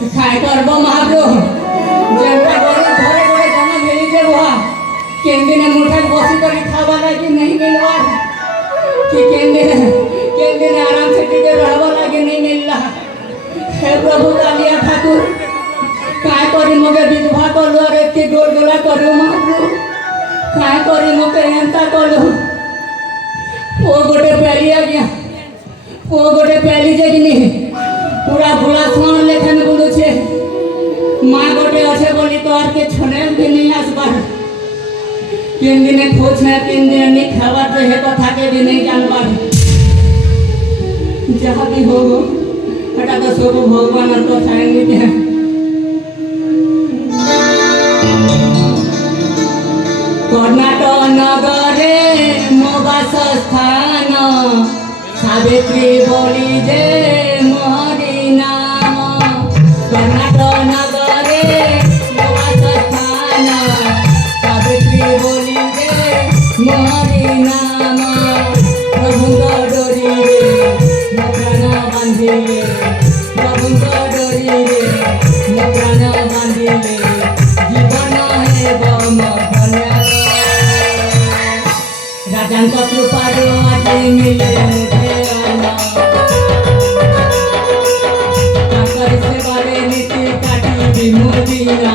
खाए करब महाप्रभु जेनता घरे घरे घरे जमा मिली जे वहा केन दिन मुठा बसी करी खावा लागी नहीं मिलवा कि केन दिन आराम से टिके रहबा लागी नहीं मिलला। हे प्रभु कालिया ठाकुर काय करी मगे विधवा करलो रे कि गोल गोला करू महाप्रभु काय करी मगे एंता करलो ओ गोटे पैली आ गया ओ गोटे पैली जे कि नहीं पूरा भुला सुन लेखन बोलू छे माँ गोटे अच्छे बोली तो आर के छने भी नहीं आसबार तीन दिन खोज है तीन दिन नहीं खावा तो है कथा के भी नहीं जानबार जहाँ भी हो हटा तो सब भगवान और तो खाएंगे क्या कर्नाटक नगरे मोबास स्थान सावित्री बोली जे मोहरी नाम कर्नाटक नगरे मोबास स्थान सावित्री बोली जे मोहरी नाम प्रभु डोरी रे मो प्राण बांधिले प्रभु डोरी रे मो प्राण बांधिले जीवन है बम राजा कृपारो आज मिले मुझे आना सेवारे नीति काटी विमुदीना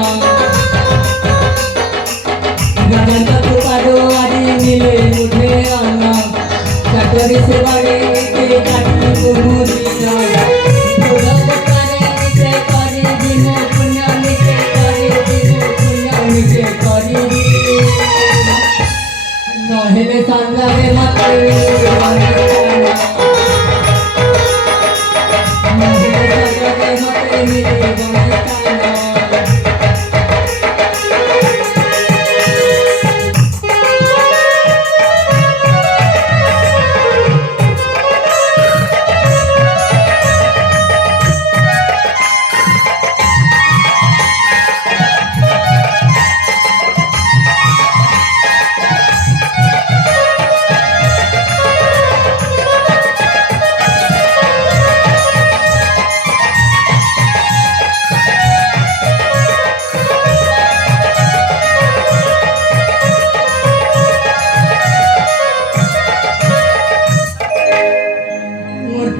राजा कृपारो आज मिले मुझे आना सेवारे नीति काटी विमुदीना नहेले सांगारे मते नहेले सांगारे मते मिले बनकाना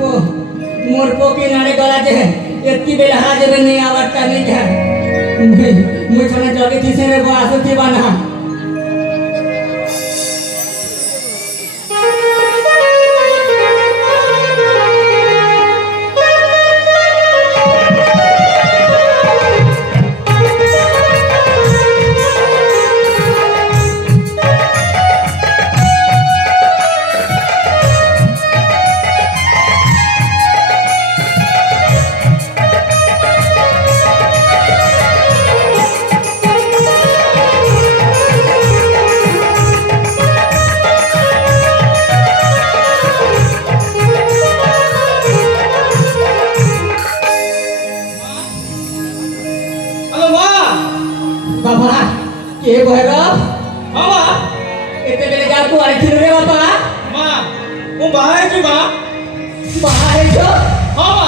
मोरपो के नारे गला जे एत्ती बेला हाज रे नहीं आवता नहीं जा मुझ छने जगे दिसे रे बासु थी बना बाबा के भैरव बाबा एते बेले जा को आई थिरे बाबा मां वो बाहर की मां बाहर जो बाबा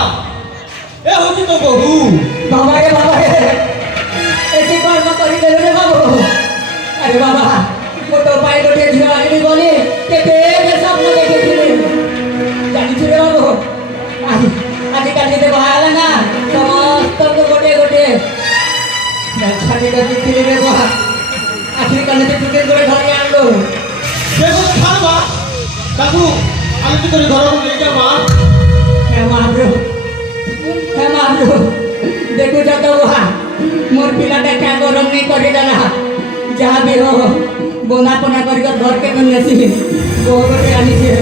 ए होती तो बहू बाबा रे एते कर्म करी देले रे बाबू अरे बाबा वो तो पाई गोटे झियो आगली बोली केते के स्वप्न देखे थिले जानी थिरे बाबू आज काली ते बाहर ना समस्त को गोटे गोटे छाती का दिखले रे बा आखिर कने से टिकट करे धरि आनलो देखो खान बा काकू आलू तो घर को ले जा मां हे महाप्रभु देखो जब वहा मोर पिलाटा क्या गरम नहीं करे जाना जहाँ भी हो बोना पना करके घर के नसी वो गोटे आनी छे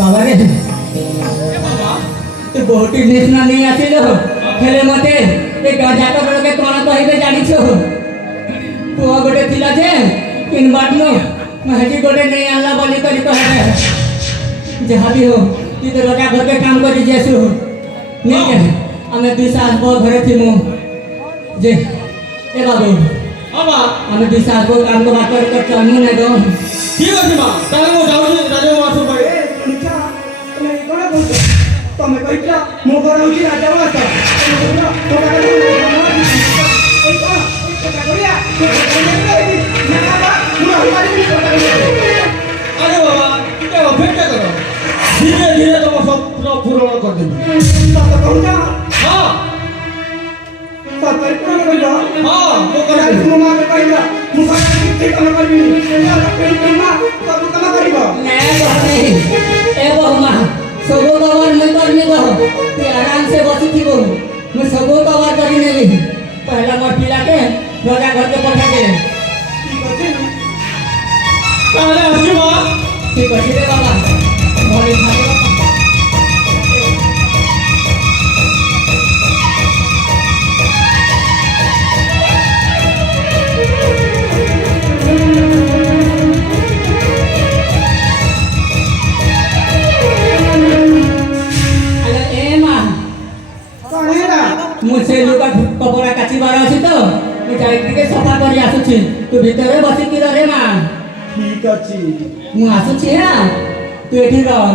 বাবা রে এ বাবা তু বহুটি নিষ্ণা নেই আছিল হেলে মতে এ গাজাটা বেড়ে কোণ কহিবে জানিছ পুয়া গোটে ଥିଲା যে কিনবারনো হেজি গোটে নেই আনলা বলি করি কহে যাহা বি হো তুই তো রোজা ঘরকে কাম করি যেসু নেই কে আমি 2 সাল পর ঘরে থিমু যে এ বাবু বাবা আমি 2 সাল পর কাম করা করে তো চলমু না দো ঠিক আছে মা তাহলে ମୁଁ ଯାଉଛି ରାଜା ମାସ ପାଇଁ শুনিছা তুমি কোন বলছো তুমি কইছ মো ঘর হউছি রাজা মাছ তোমরা এই কোন এটা করিয়া না বাবা মু হইবারি আরে বাবা ଟିକେ ଅପେକ୍ଷା କର ଧୀରେ ଧୀରେ ତମ ସ୍ୱପ୍ନ ପୂରଣ କରିଦେବି সত কହୁছ ହଁ সত কোন কইছ ହଁ ମୁଁ যাই କରିବି তুমি মা কইছ মু ঘর ঠিক কাম করবি না কই মা সব কাম করিব না বহনে এ বহুমা সবো কভার মই করনি বহ তুই আরাম সে বসি থিব মই সবো কভার করি নেবি পহলা মোর পিলাকে রোজা ঘরকে পঠা দে ঠিক আছে ତାହେଲେ ଆସୁଛି ମା ঠিক আছে রে বাবা ঘরে থাকো আরে এ মা কোন হেডা ମୁଁ ସେ ଲୁଗା କପଡ଼ା କାଚିବାର ଅଛି ତ ମୁଁ ଯାଇକି ଟିକେ ସଫା କରି ଆସୁଛି ତୁ ଭିତରେ ବସିକି ରହେ ମା ঠিক আছে ମୁଁ ଆସୁଛି ନା ତୁ ଏଠି ରହ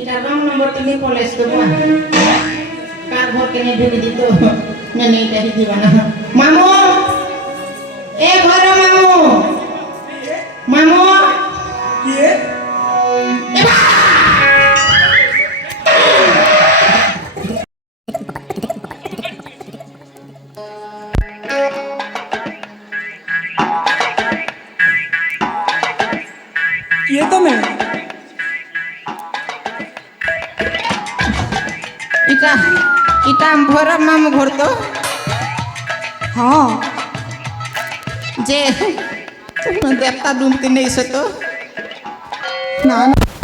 এটা রং নম্বর তুমি কলেজ তো কার ঘর কেনে ঢুকে দিত না নেইটা দিবা না মামু এ ঘর মামু মামু কি কি তুমি এটা এটা ভর মামু ঘর তো হ্যাঁ যে দেবতা ডুমতে নেইছ তো